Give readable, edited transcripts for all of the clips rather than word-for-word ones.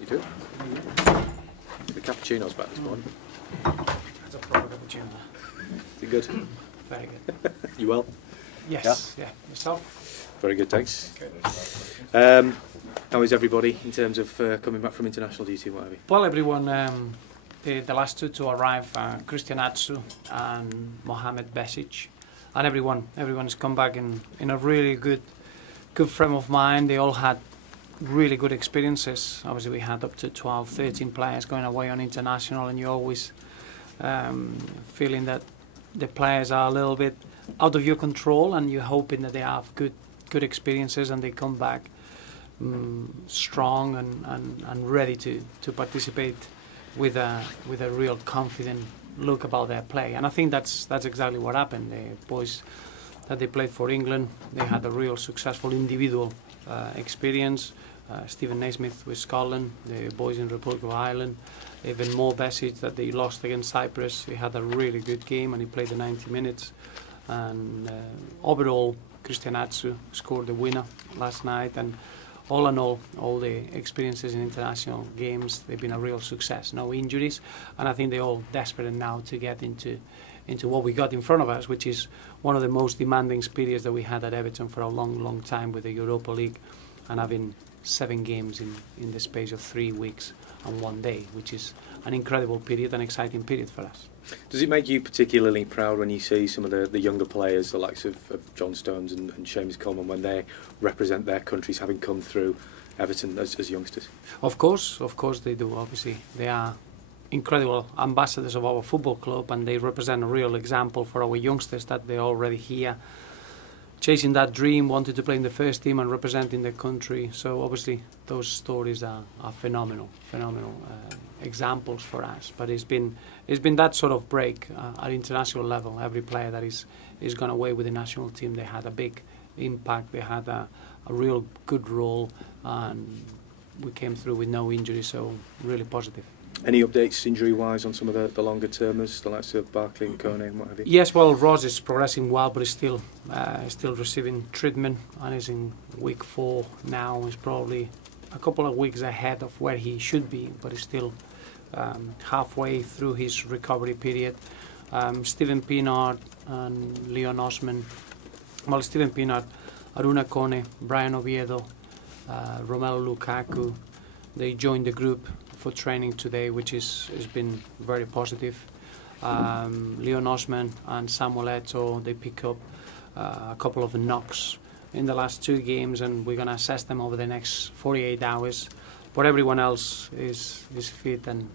You do? The cappuccino's back this morning. That's a proper cappuccino. Is it good? Very good. You well? Yes. Yeah. Yourself? Very good, thanks. Good. How is everybody in terms of coming back from international duty and what have you? Well, everyone, the last two to arrive, Christian Atsu and Mohamed Besic, and everyone has come back in a really good frame of mind. They all had really good experiences. Obviously, we had up to 12, 13 players going away on international, and you're always feeling that the players are a little bit out of your control, and you're hoping that they have good experiences and they come back strong and ready to participate with a real confident look about their play. And I think that's exactly what happened. The boys that they played for England, they had a real successful individual experience. Stephen Naismith with Scotland, the boys in Republic of Ireland, even more Besic that they lost against Cyprus. He had a really good game and he played the 90 minutes. And overall, Christian Atsu scored the winner last night. And all in all the experiences in international games, they've been a real success. No injuries, and I think they're all desperate now to get into what we got in front of us, which is one of the most demanding periods that we had at Everton for a long time with the Europa League, and having 7 games in the space of 3 weeks and 1 day, which is an incredible period, an exciting period for us. Does it make you particularly proud when you see some of the younger players, the likes of John Stones and Seamus Coleman, when they represent their countries, having come through Everton as youngsters? Of course they do. Obviously, they are incredible ambassadors of our football club, and they represent a real example for our youngsters that they're already here, chasing that dream, wanted to play in the first team and representing the country. So obviously those stories are phenomenal examples for us. But it's been that sort of break at international level. Every player that is gone away with the national team, they had a big impact, they had a real good role, and we came through with no injuries, so really positive. Any updates injury-wise on some of the longer termers, the likes of Barkley and Kone and what have you? Yes, well, Ross is progressing well, but he's still receiving treatment, and he's in week 4 now. He's probably a couple of weeks ahead of where he should be, but he's still halfway through his recovery period. Stephen Pienaar and Leon Osman. Well, Stephen Pienaar, Aruna Kone, Brian Oviedo, Romelu Lukaku, they joined the group for training today, which has been very positive. Leon Osman and Samuel Eto'o, they pick up a couple of knocks in the last 2 games, and we're going to assess them over the next 48 hours. But everyone else is fit and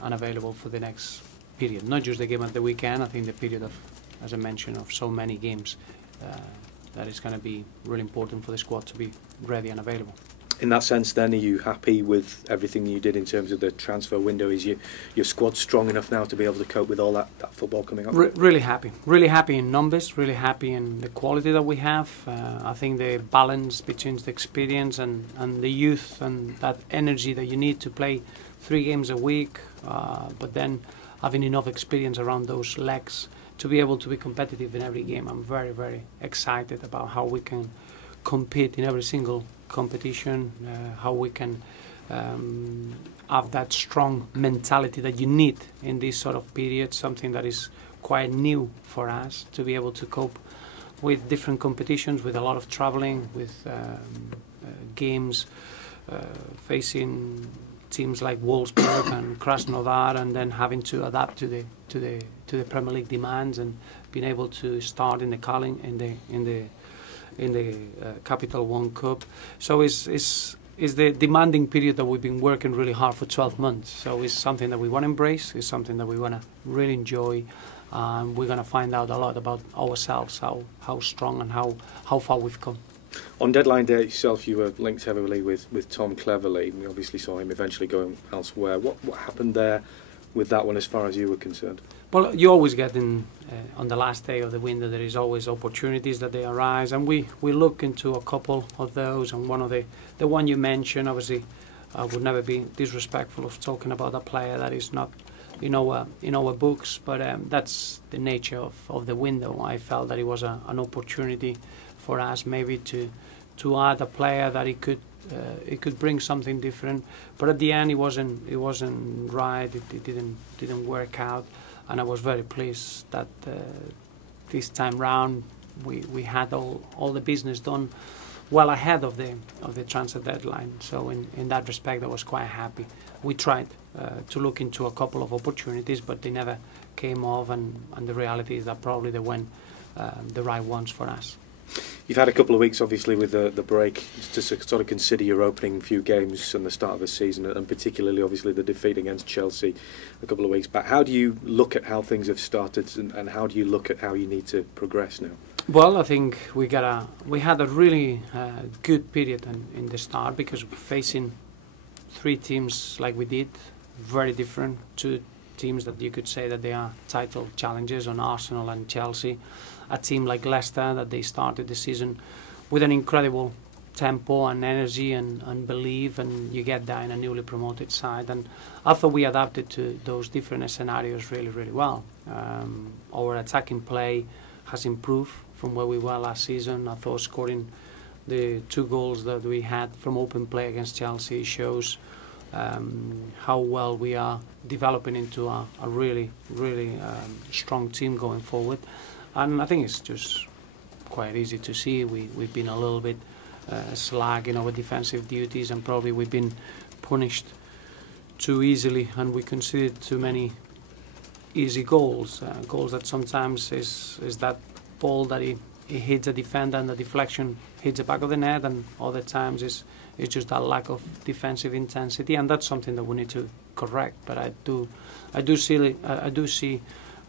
available for the next period. Not just the game at the weekend, I think the period of, as I mentioned, of so many games, that is going to be really important for the squad to be ready and available. In that sense, then, are you happy with everything you did in terms of the transfer window? Is your squad strong enough now to be able to cope with all that football coming up? Really happy in numbers, really happy in the quality that we have. I think the balance between the experience and the youth and that energy that you need to play 3 games a week, but then having enough experience around those legs to be able to be competitive in every game. I'm very excited about how we can compete in every single competition, how we can have that strong mentality that you need in this sort of period, something that is quite new for us, to be able to cope with different competitions, with a lot of traveling, with games, facing teams like Wolfsburg and Krasnodar, and then having to adapt to the Premier League demands, and being able to start in the Capital One Cup. So it's the demanding period that we've been working really hard for 12 months. So it's something that we want to embrace, it's something that we want to really enjoy, and we're going to find out a lot about ourselves, how strong and how far we've come. On deadline day itself, you were linked heavily with Tom Cleverley. We obviously saw him eventually going elsewhere. What happened there with that one as far as you were concerned? Well, you always get on the last day of the window, there is always opportunities that they arise, and we look into a couple of those, and one of the one you mentioned, obviously I would never be disrespectful of talking about a player that is not in our books, but that's the nature of the window. I felt that it was an opportunity for us maybe to add a player that he could it could bring something different. But at the end, it wasn't right. It didn't work out, and I was very pleased that this time round we had all the business done well ahead of the transfer deadline. So in that respect, I was quite happy. We tried to look into a couple of opportunities, but they never came off, and the reality is that probably they weren't the right ones for us. You've had a couple of weeks, obviously, with the break to sort of consider your opening few games and the start of the season, and particularly, obviously, the defeat against Chelsea a couple of weeks back. How do you look at how things have started, and how do you look at how you need to progress now? Well, I think we had a really good period in the start, because facing three teams like we did, very different, two teams that you could say that they are title challengers on Arsenal and Chelsea, a team like Leicester that they started the season with an incredible tempo and energy and belief, and you get that in a newly promoted side. And I thought we adapted to those different scenarios really, really well. Our attacking play has improved from where we were last season. I thought scoring the 2 goals that we had from open play against Chelsea shows how well we are developing into a really, really strong team going forward. And I think it's just quite easy to see. We've been a little bit slack in our defensive duties, and probably we've been punished too easily, and we conceded too many easy goals. Goals that sometimes is that ball that he hits a defender and the deflection hits the back of the net, and other times it's just that lack of defensive intensity, and that's something that we need to correct. But I do see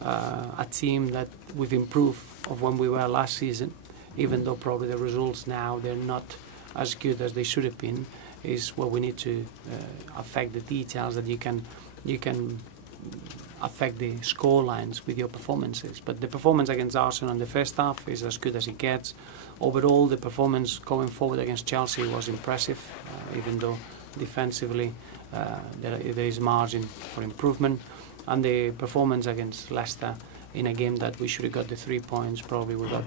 a team that we've improved of when we were last season, even though probably the results now they're not as good as they should have been. Is where we need to affect the details, that you can affect the score lines with your performances. But the performance against Arsenal in the first half is as good as it gets. Overall, the performance going forward against Chelsea was impressive, even though defensively there is margin for improvement. And the performance against Leicester in a game that we should have got the 3 points, probably we got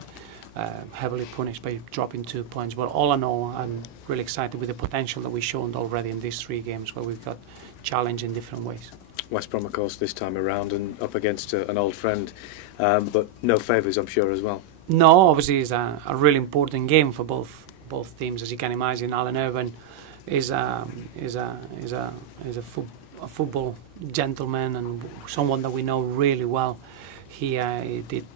heavily punished by dropping 2 points. But all in all, I'm really excited with the potential that we've shown already in these 3 games, where we've got challenge in different ways. West Brom, of course, this time around, and up against an old friend, but no favours, I'm sure, as well. No, obviously it's a really important game for both teams. As you can imagine, Alan Irvine is a football gentleman and someone that we know really well. He did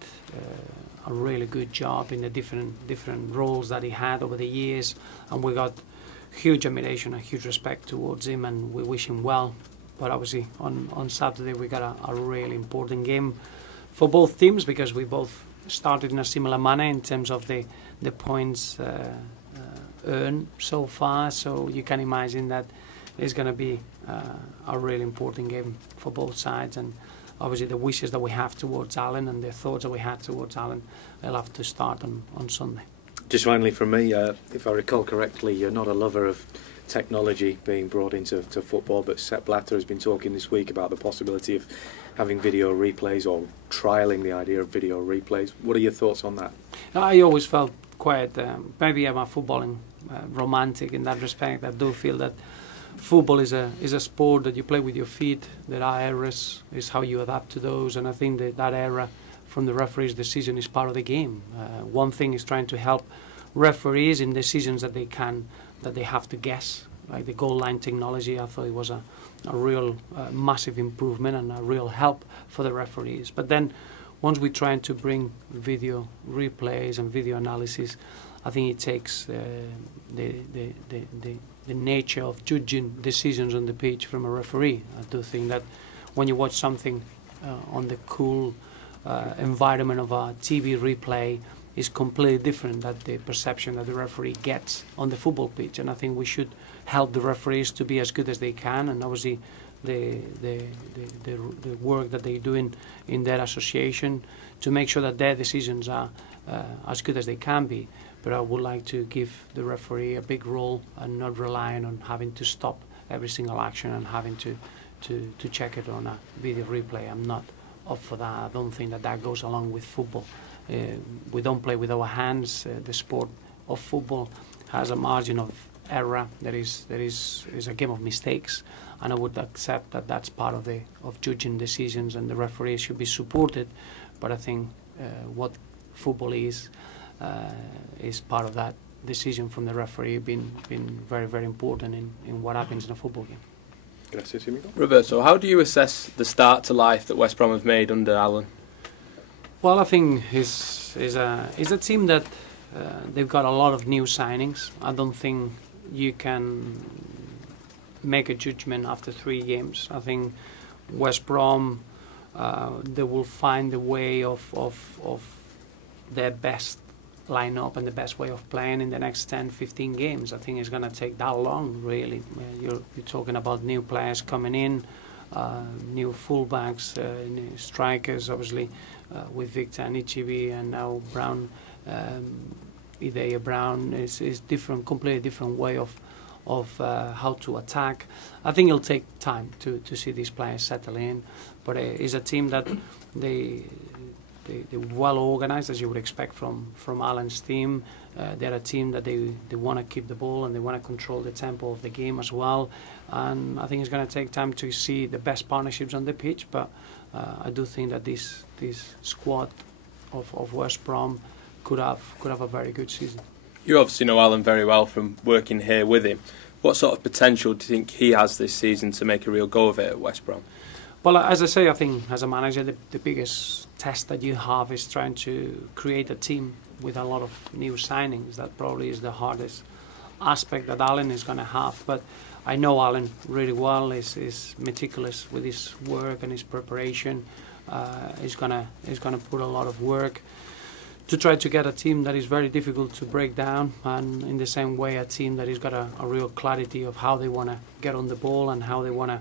a really good job in the different roles that he had over the years, and we got huge admiration and huge respect towards him, and we wish him well. But obviously on Saturday we got a really important game for both teams, because we both started in a similar manner in terms of the points earned so far. So you can imagine that it's going to be a really important game for both sides, and obviously the wishes that we have towards Alan and the thoughts that we had towards Alan, they'll have to start on Sunday. Just finally from me, if I recall correctly, you're not a lover of technology being brought into football, but Sepp Blatter has been talking this week about the possibility of having video replays, or trialling the idea of video replays. What are your thoughts on that? I always felt quite, maybe I'm a footballing romantic in that respect. I do feel that football is a sport that you play with your feet. There are errors, is how you adapt to those, and I think that error from the referee's decision is part of the game. One thing is trying to help referees in decisions that they have to guess, like the goal line technology. I thought it was a real massive improvement and a real help for the referees. But then once we're trying to bring video replays and video analysis, I think it takes the nature of judging decisions on the pitch from a referee. I do think that when you watch something on the cool environment of a TV replay, is completely different than the perception that the referee gets on the football pitch. And I think we should help the referees to be as good as they can, and obviously the work that they're doing in their association to make sure that their decisions are as good as they can be. But I would like to give the referee a big role and not relying on having to stop every single action and having to check it on a video replay. I'm not up for that. I don't think that goes along with football. We don't play with our hands. The sport of football has a margin of error. There is a game of mistakes, and I would accept that that's part of judging decisions, and the referee should be supported. But I think what football is part of that decision from the referee being very, very important in what happens in a football game. Gracias, amigo. Roberto, how do you assess the start to life that West Brom have made under Alan? Well, I think is a team that they've got a lot of new signings. I don't think you can make a judgment after 3 games. I think West Brom they will find the way of their best lineup and the best way of playing in the next 10-15 games. I think it's going to take that long, really. You're talking about new players coming in, new fullbacks, new strikers, obviously, with Victor and Ichibi, and now Brown, Idea Brown is different, completely different way of how to attack. I think it'll take time to see these players settle in, but it's a team that they're well organised, as you would expect from Alan's team. They're a team that they want to keep the ball and they want to control the tempo of the game as well. And I think it's going to take time to see the best partnerships on the pitch. But I do think that this squad of West Brom could have a very good season. You obviously know Alan very well from working here with him. What sort of potential do you think he has this season to make a real go of it at West Brom? Well, as I say, I think as a manager, the biggest test that you have is trying to create a team with a lot of new signings. That probably is the hardest aspect that Alan is going to have. But I know Alan really well. He's meticulous with his work and his preparation. He's gonna put a lot of work to try to get a team that is very difficult to break down, and in the same way a team that has got a real clarity of how they want to get on the ball and how they want to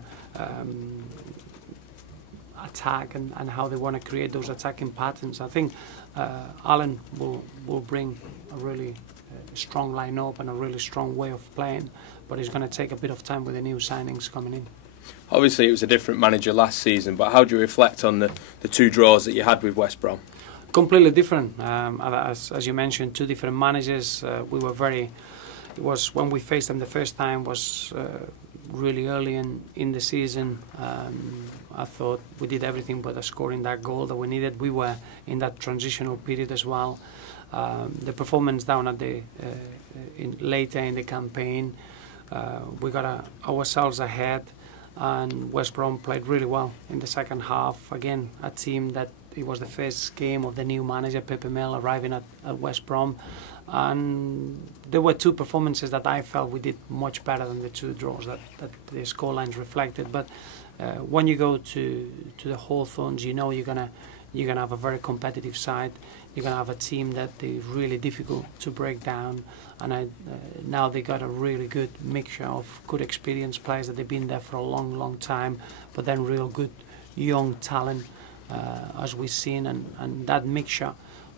attack and how they want to create those attacking patterns. I think Alan will bring a really strong line-up and a really strong way of playing, but it's going to take a bit of time with the new signings coming in. Obviously it was a different manager last season, but how do you reflect on the 2 draws that you had with West Brom? Completely different. As you mentioned, 2 different managers. We were very... It was when we faced them the first time was really early in the season. I thought we did everything but scoring that goal that we needed. We were in that transitional period as well. The performance down at the later in the campaign, we got ourselves ahead, and West Brom played really well in the second half. Again, a team that it was the first game of the new manager Pepe Mel arriving at West Brom, and there were 2 performances that I felt we did much better than the 2 draws that the scorelines reflected. But when you go to the Hawthorns, you know you're gonna have a very competitive side. You're gonna have a team that is really difficult to break down, and now they got a really good mixture of good experienced players that they've been there for a long time, but then real good young talent, as we've seen, and that mixture,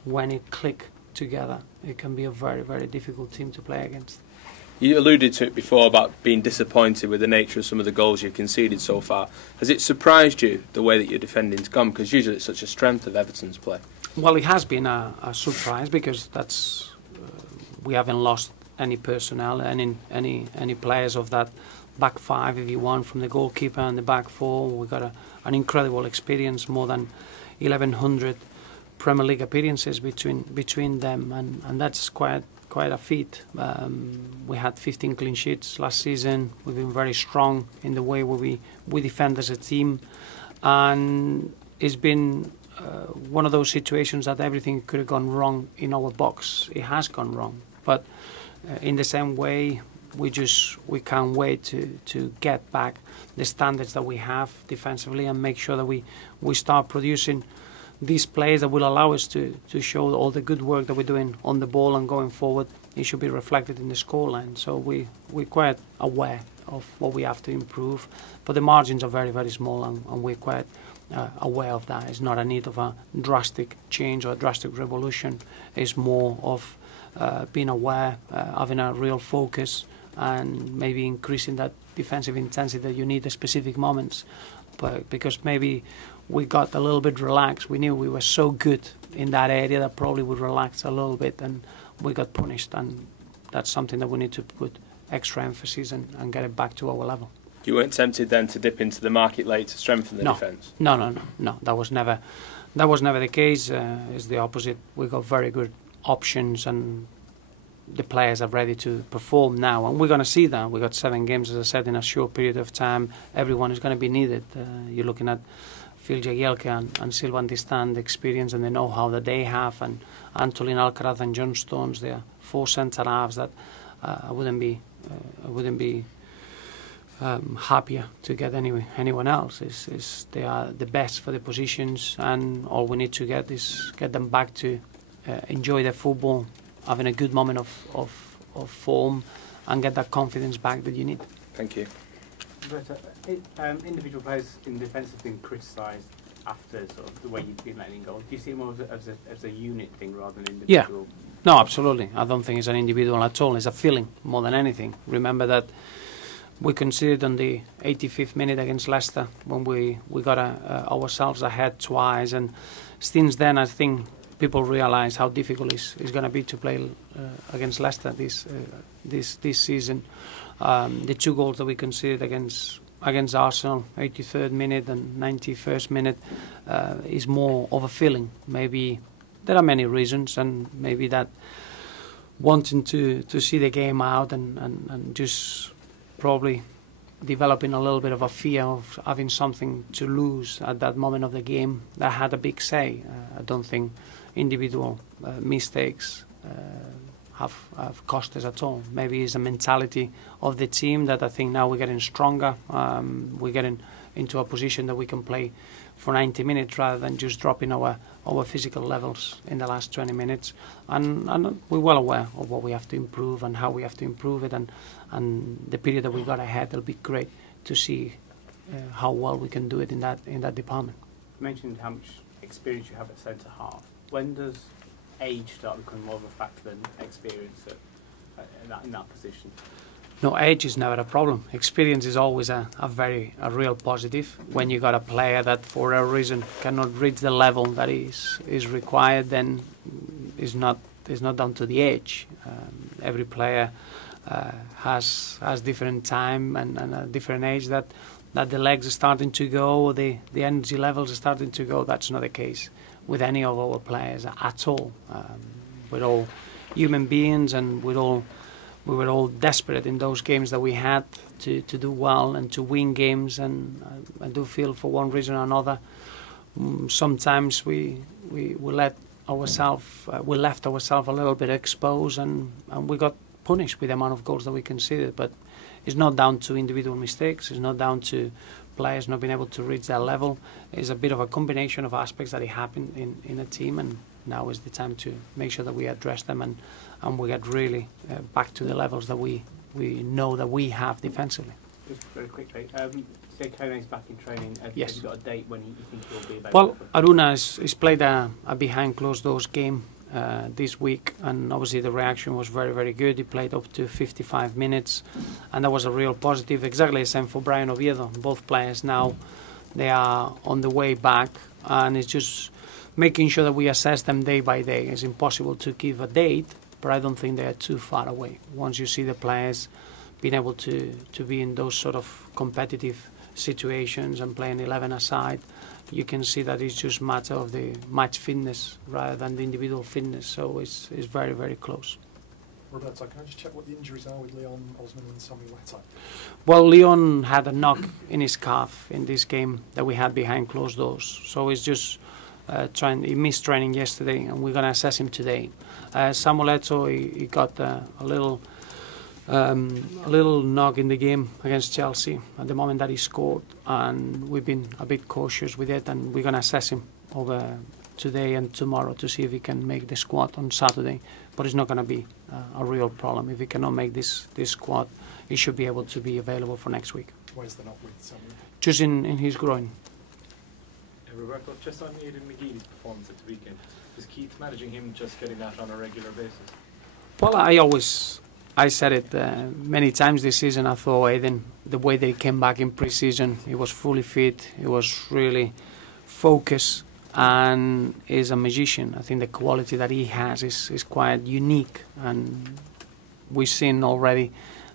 when it click together, it can be a very, very difficult team to play against. You alluded to it before about being disappointed with the nature of some of the goals you've conceded so far. Has it surprised you the way that your defending's gone? Because usually it's such a strength of Everton's play. Well, it has been a surprise, because that's we haven't lost any personnel, any players of that back 5, if you want, from the goalkeeper and the back 4. We've got an incredible experience, more than 1,100 Premier League appearances between them, and that's quite a feat. We had 15 clean sheets last season. We've been very strong in the way we defend as a team, and it's been one of those situations that everything could have gone wrong in our box. It has gone wrong, but in the same way, we can't wait to get back the standards that we have defensively and make sure that we start producing these plays that will allow us to show all the good work that we're doing on the ball, and going forward it should be reflected in the scoreline. So we're quite aware of what we have to improve, but the margins are very, very small, and we're quite aware of that. It's not a need of a drastic change or a drastic revolution. It's more of being aware, having a real focus, and maybe increasing that defensive intensity that you need at specific moments. But because maybe we got a little bit relaxed, we knew we were so good in that area that probably would relax a little bit, and we got punished, and that's something that we need to put extra emphasis and get it back to our level. You weren't tempted then to dip into the market late to strengthen the defence? No. That was never the case. It's the opposite. We got very good options, and the players are ready to perform now, and we're going to see that. We got 7 games, as I said, in a short period of time. Everyone is going to be needed. You're looking at Phil Jagielka and Silvan Distan, the experience and the know-how that they have, and Antolin Alcaraz and John Stones. They are 4 centre halves that I wouldn't be happier to get anyone else. They are the best for the positions, and all we need to get is get them back to enjoy their football, having a good moment of form, and get that confidence back that you need. Thank you. Roberto, individual players in defence have been criticised after sort of the way you've been letting go. Do you see it more as a unit thing rather than individual? Yeah. No, absolutely. I don't think it's an individual at all. It's a feeling more than anything. Remember that we conceded on the 85th minute against Leicester when we got ourselves ahead twice, and since then I think people realise how difficult it's going to be to play against Leicester this season. The 2 goals that we conceded against Arsenal, 83rd minute and 91st minute, is more of a feeling. Maybe there are many reasons, and maybe that wanting to see the game out and just probably developing a little bit of a fear of having something to lose at that moment of the game, that had a big say. I don't think individual mistakes have cost us at all. Maybe it's a mentality of the team that I think now we're getting stronger. We're getting into a position that we can play for 90 minutes rather than just dropping our physical levels in the last 20 minutes. And we're well aware of what we have to improve and how we have to improve it. And the period that we got ahead will be great to see how well we can do it in that department. You mentioned how much experience you have at centre half. When does age start becoming more of a factor than experience in that position? No, age is never a problem. Experience is always a real positive. When you got a player that for a reason cannot reach the level that is required, then it's not down to the age. Every player has different time and a different age that the legs are starting to go, the energy levels are starting to go. That's not the case with any of our players at all. We're all human beings, and we were all desperate in those games that we had to do well and to win games. And I do feel for one reason or another, sometimes we left ourselves a little bit exposed, and we got punished with the amount of goals that we conceded. But it's not down to individual mistakes. It's not down to players not being able to reach that level. It's a bit of a combination of aspects that happen in a team, and now is the time to make sure that we address them and we get really back to the levels that we know that we have defensively. Just very quickly, say Kone's back in training. Yes. Have you got a date when you think he'll be available? Well, Aruna has played a behind closed doors game this week, and obviously the reaction was very, very good. He played up to 55 minutes, and that was a real positive. Exactly the same for Brian Oviedo. Both players now, they are on the way back, and it's just making sure that we assess them day by day. It's impossible to give a date, but I don't think they are too far away. Once you see the players being able to be in those sort of competitive situations and playing 11 aside, you can see that it's just a matter of the match fitness rather than the individual fitness. So it's very, very close. Roberto, can I just check what the injuries are with Leon Osman and Sami Weta? Well, Leon had a knock in his calf in this game that we had behind closed doors. So it's just he missed training yesterday, and we're going to assess him today. Samuel Eto'o, he got a little knock in the game against Chelsea at the moment that he scored, and we've been a bit cautious with it, and we're going to assess him over today and tomorrow to see if he can make the squad on Saturday. But it's not going to be a real problem. If he cannot make this squad, he should be able to be available for next week. Where's the knock with Samuel? Just in his groin. Roberto, just on Aidan McGee's performance at the weekend, is Keith managing him just getting that on a regular basis? Well, I said it many times this season. I thought Aidan, the way that he came back in pre-season, he was fully fit, he was really focused, and is a magician. I think the quality that he has is quite unique, and we've seen already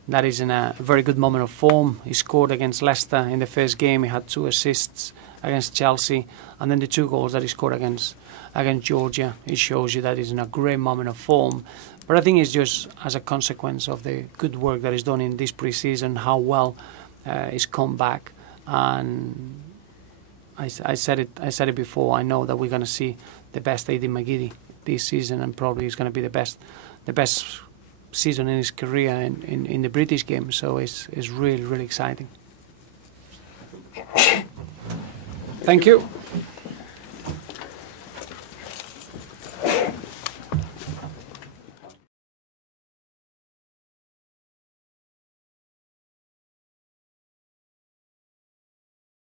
that is in a very good moment of form. He scored against Leicester in the first game. He had 2 assists against Chelsea, and then the 2 goals that he scored against Georgia. It shows you that he's in a great moment of form. But I think it's just as a consequence of the good work that he's done in this pre-season, how well he's come back. And I said it before. I know that we're going to see the best Aidan McGeady this season, and probably it's going to be the best season in his career in the British game. So it's really, really exciting. Thank you.